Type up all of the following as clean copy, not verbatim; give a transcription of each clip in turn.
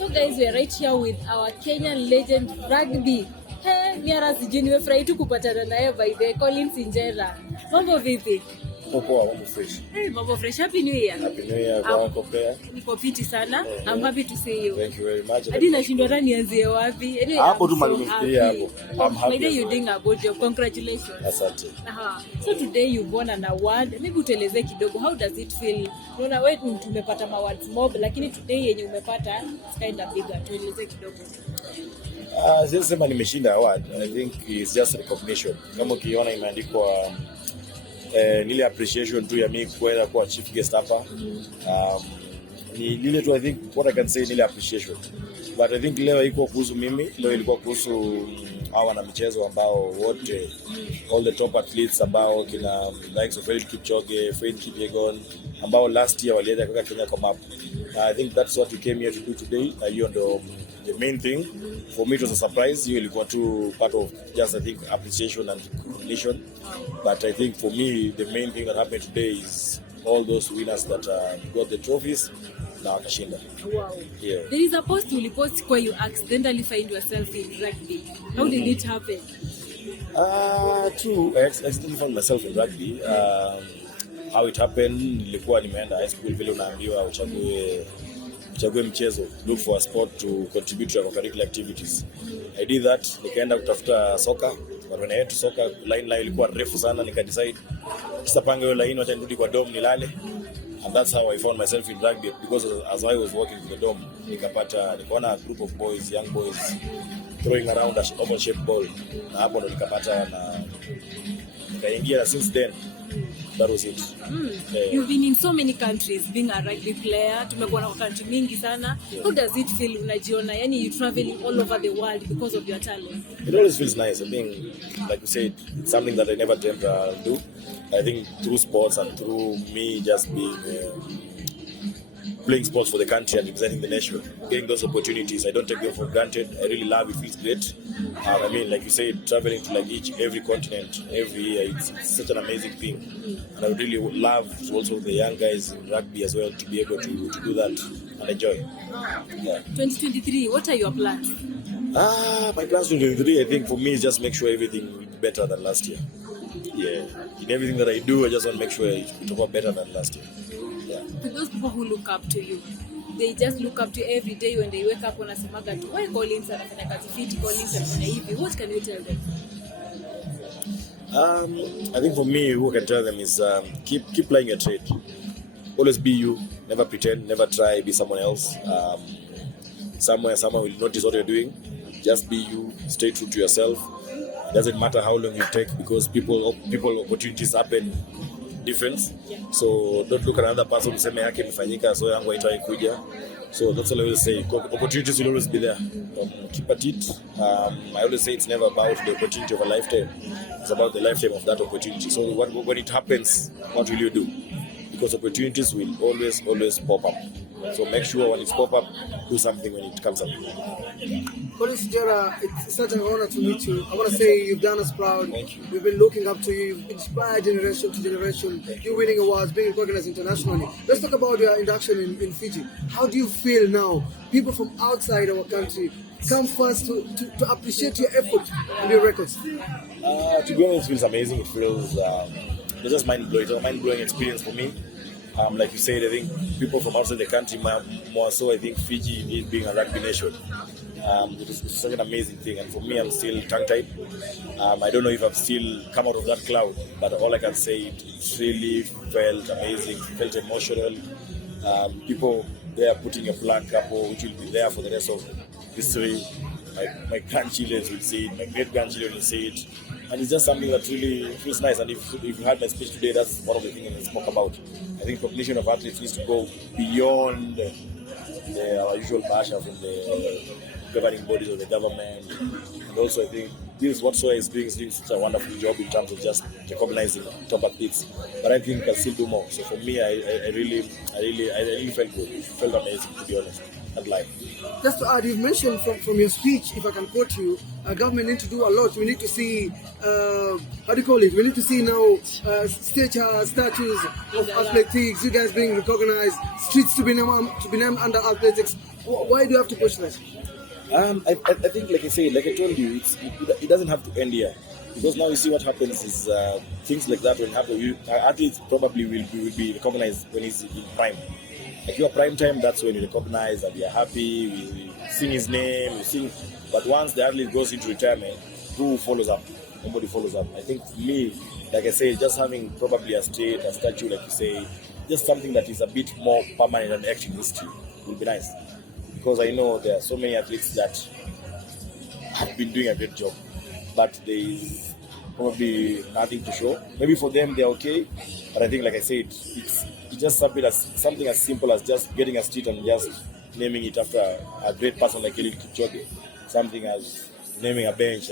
So guys, we are right here with our Kenyan legend Rugby. Hey, miara sijui nimefurahi tu kupatana naye by the Collins Injera. Mambo vipi? Poa, mambo fresh. Hey, mambo fresh. Happy New Year. Happy New Year kwako pia. Niko fiti sana. I'm happy to see you. Thank you very much. Hadi nashindwa hata nianzie wapi. Hapo tu malifikiria hapo. I'm happy. Maybe you doing a good job. Congratulations. Asante. So today you won an award. Maybe uteleze kidogo. How does it feel? Unaona wewe tumepata awards mob lakini today yenye umepata it's kind of bigger. Tueleze kidogo. Sasa sema nimeshinda award. I think it's just recognition. Kama ukiona imeandikwa nile appreciation tu ya mimi kuweza kuwa chief guest hapa. Ni lile tu I think what I can say nile appreciation. But I think leo iko kuhusu mimi, leo ilikuwa kuhusu hawa na michezo ambao wote all the top athletes ambao kina likes of Faith Kipchoge, Faith Kipyegon ambao last year walienda kwa Kenya kwa map. I think that's what we came here to do today. Hiyo ndo the main thing. For me it was a surprise. Hiyo ilikuwa tu part of just I think appreciation and recognition. But I think for me the main thing that happened today is all those winners that got the trophies na wakashinda. Wow. Yeah. There is a post you post where you accidentally find yourself in rugby. How did it happen? True. I accidentally found myself in rugby. How it happened, nilikuwa nimeenda high school vile unaambiwa uchague mchezo, look for a sport to contribute to your curricular activities. I did that, nikaenda kutafuta soka. When I went to soccer, line ilikuwa refu sana, nika decide kisa panga hiyo line wacha nirudi kwa dom nilale. And that's how I found myself in rugby because as I was walking to the dome, nikaona a group of boys, young boys throwing around a oval shaped ball. Na hapo ndo nikapata na nikaingia. Since then that was it. You've been in so many countries being a rugby player. Tumekuwa na country mingi sana. Yeah. How does it feel unajiona yani you traveling all over the world because of your talent? It always feels nice. I think like you said, it's something that I never dreamt I'll do. I think through sports and through me just being playing sports for the country and representing the nation, getting those opportunities, I don't take them for granted. I really love it. It feels great. I mean, like you said, traveling to like every continent, every year, it's such an amazing thing. And I would really love also the young guys in rugby as well to be able to do that and enjoy. Yeah. 2023, what are your plans? My plans for 2023, I think for me is just make sure everything will be better than last year. Yeah. In everything that I do, I just want to make sure it will be better than last year. Yeah. To those people who look up to you, they just look up to you every day when they wake up wanasemaga tu why Collins anafanya kazi fiti, Collins anafanya hivi. What can you tell them? I think for me, what I can tell them is keep playing your trade. Always be you. Never pretend. Never try be someone else. Someone will notice what you're doing. Just be you. Stay true to yourself. It doesn't matter how long you take because people opportunities happen different. Yeah. So don't look at another person useme yake imefanyika so yangu haitaikuja. So that's all I will say. Opportunities will always be there. Keep at it. I always say it's never about the opportunity of a lifetime. It's about the lifetime of that opportunity. So when it happens, what will you do? Because opportunities will always pop up. So make sure when it's pop up, do something when it comes up. Collins Injera, it's such an honor to meet you. I want to say you've done us proud. Thank you. We've been looking up to you. You've inspired generation to generation. You're winning awards, being recognized internationally. Let's talk about your induction in Fiji. How do you feel now? People from outside our country come first to appreciate your effort and your records. To be honest, it feels amazing. It feels it's just mind-blowing. It's a mind-blowing experience for me. Like you said, I think people from outside the country, more so, I think Fiji is being a rugby nation. It's such an amazing thing, and for me, I'm still tongue-tied. I don't know if I've still come out of that cloud, but all I can say, it really felt amazing, felt emotional. People there putting a plaque up, which will be there for the rest of history. My grandchildren will see it, my great-grandchildren will see it. And it's just something that really feels nice. And if you had my speech today, that's one of the things I spoke about. I think recognition of athletes needs to go beyond our usual basha from the governing bodies of the government. And also I think this is what SOA is doing such a wonderful job in terms of just recognizing top athletes. But I think I can still do more. So for me, I really felt good. It felt amazing, to be honest. And life. Just to add, you've mentioned from your speech, if I can quote you, government need to do a lot. We need to see, how do you call it? We need to see now statues of athletics, you guys being recognized, streets to be named under athletics. Why do you have to push that? I think, like I say, like I told you, it doesn't have to end here. Because now you see what happens is things like that when happen, athletes probably will be recognized when he's in prime. Like your prime time, that's when you recognize that we are happy, we sing his name, we sing. But once the athlete goes into retirement, who follows up? Nobody follows up. I think for me, like I say, just having probably a statue, like you say, just something that is a bit more permanent and etched in history would be nice. Because I know there are so many athletes that have been doing a great job, but there is probably nothing to show. Maybe for them they're okay, but I think, like I said, it's just something as simple as just getting a street and just naming it after a great person like Eliud Kipchoge. Something as naming a bench,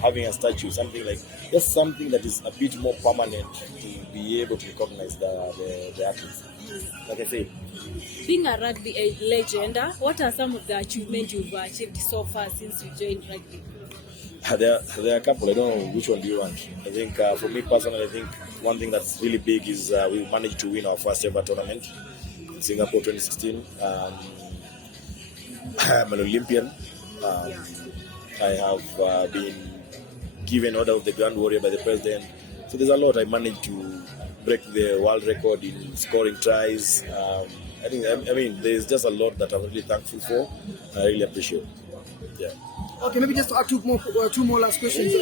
having a statue, something like just something that is a bit more permanent to be able to recognize the athletes. Like I said, being a rugby legend, what are some of the achievements you've achieved so far since you joined rugby? There are a couple. I don't know which one do you want. I think for me personally, I think one thing that's really big is we managed to win our first ever tournament in Singapore 2016. I'm an Olympian. I have been given order of the Grand Warrior by the president. So there's a lot. I managed to break the world record in scoring tries. I mean, there's just a lot that I'm really thankful for. I really appreciate. Yeah. Okay, maybe just two more last questions.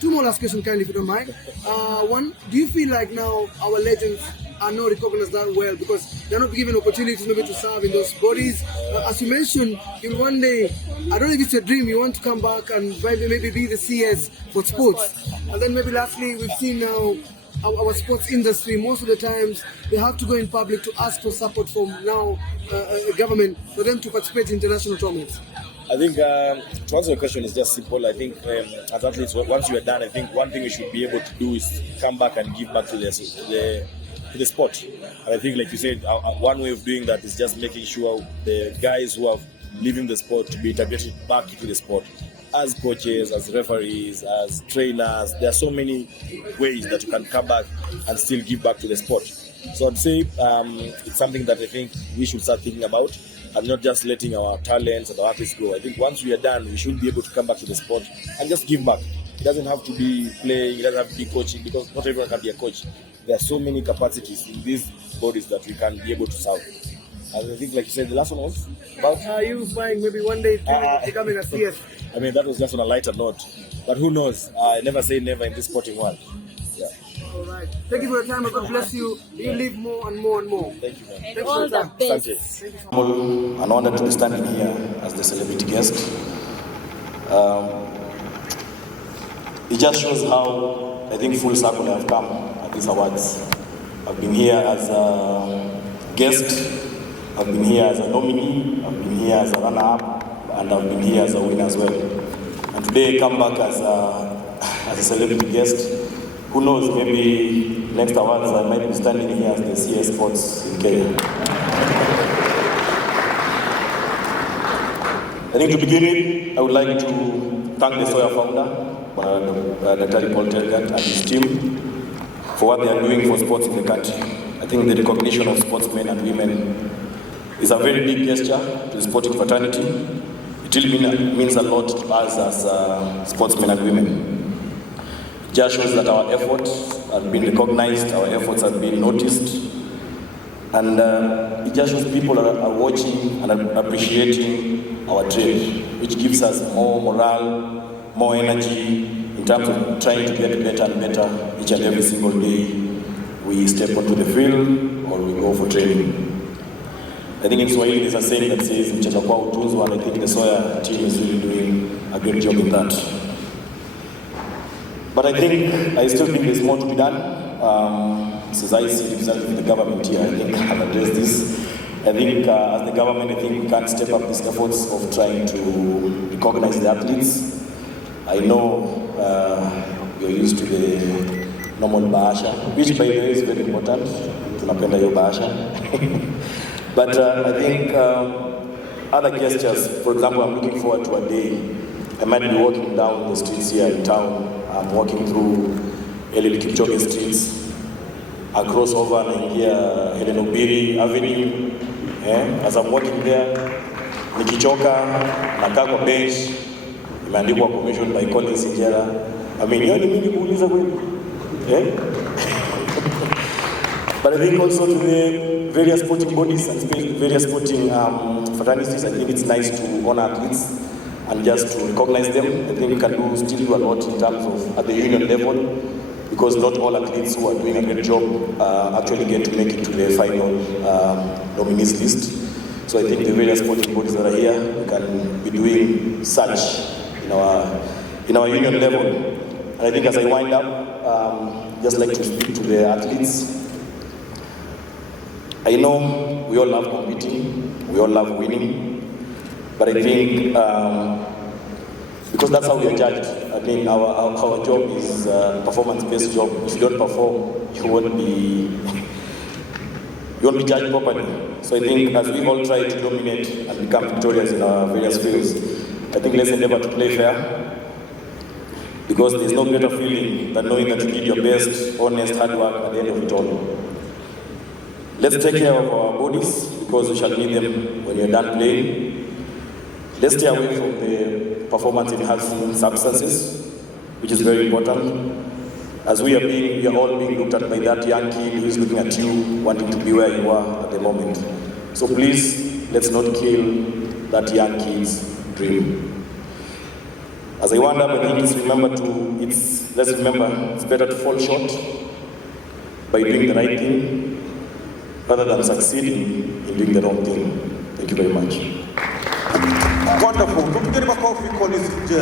Two more last questions, kindly, if you don't mind. One, do you feel like now our legends are not recognized that well because they're not given opportunities maybe to serve in those bodies? As you mentioned, you one day, I don't know if it's a dream, you want to come back and maybe be the CS for sports. And then maybe lastly, we've seen now our sports industry, most of the times they have to go in public to ask for support from now government for them to participate in international tournaments. I think to answer your question is just simple. I think as athletes, once you are done, I think one thing we should be able to do is come back and give back to the sport. And I think, like you said, one way of doing that is just making sure the guys who are leaving the sport to be integrated back into the sport. As coaches, as referees, as trainers, there are so many ways that you can come back and still give back to the sport. So I'd say it's something that I think we should start thinking about and not just letting our talents and our athletes go. I think once we are done, we should be able to come back to the sport and just give back. It doesn't have to be playing, it doesn't have to be coaching, because not everyone can be a coach. There are so many capacities in these bodies that we can be able to serve. And I think, like you said, the last one was about you buying maybe one day becoming a CS. I mean, that was just on a lighter note. But who knows? I never say never in this sporting world. Yeah. All right. Thank you for your time. God bless you. You live more and more and more. Thank you, man. And all the best. An honor to be standing here as the celebrity guest. It just shows how I think full circle have come at these awards. I've been here as a guest, I've been here as a nominee, I've been here as a runner-up, and I've been here as a winner as well. And today I come back as a celebrity guest. Who knows, maybe next awards I might be standing here as the CS Sports in Kenya. I think to begin with, I would like to thank the Soya founder, Dr. Paul Telgat, and his team for what they are doing for sports in the country. I think the recognition of sportsmen and women is a very big gesture to the sporting fraternity. It really means a lot to us as sportsmen and women. It just shows that our efforts have been recognized, our efforts have been noticed, and it just shows people are watching and are appreciating our trade, which gives us more morale, more energy in terms of trying to get better and better each and every single day we step onto the field or we go for training. I think in Swahili there's a saying that says, "Mcheza kwa utunzwa," and I think the Soya team is really doing a great job in that. But I still think there's more to be done. Since I see representative of the government here, I think I've addressed this. I think as the government, I think we can step up these efforts of trying to recognize the athletes. I know you're used to the normal bahasha, which by the way is very important. Tunapenda hiyo bahasha. But I think other gestures, for example, I'm looking forward to a day I might be walking down the streets here in town. I'm walking through Eliud Kipchoge streets, across over Injera, Helen Obiri Avenue. As I'm walking there, nikichoka nakaa kwa bench, imeandikwa commissioned by Collins Injera. I mean, hiyo ni mimi kuuliza kweli? But I think also to the various sporting bodies and various sporting fraternities, I think it's nice to honor athletes and just to recognize them. I think we can still do a lot in terms of at the union level, because not all athletes who are doing a great job actually get to make it to the final nominees list. So I think the various sporting bodies that are here can be doing such in our union level. And I think as I wind up, just like to speak to the athletes. I know we all love competing, we all love winning, but I think because that's how we are judged. I mean, our job is a performance-based job. If you don't perform, you won't be judged properly. So I think as we all try to dominate and become victorious in our various fields, I think let's endeavor to play fair, because there's no greater feeling than knowing that you did your best, honest, hard work at the end of it all. Let's take care of our bodies, because we shall need them when we are done playing. Let's stay away from the performance-enhancing substances, which is very important. As we are all being looked at by that young kid who is looking at you, wanting to be where you are at the moment. So please, let's not kill that young kid's dream. As I wind up, I think let's remember it's better to fall short by doing the right thing rather than succeeding in doing the wrong thing. Thank you very much. Wonderful. Don't forget about coffee, Collins Injera.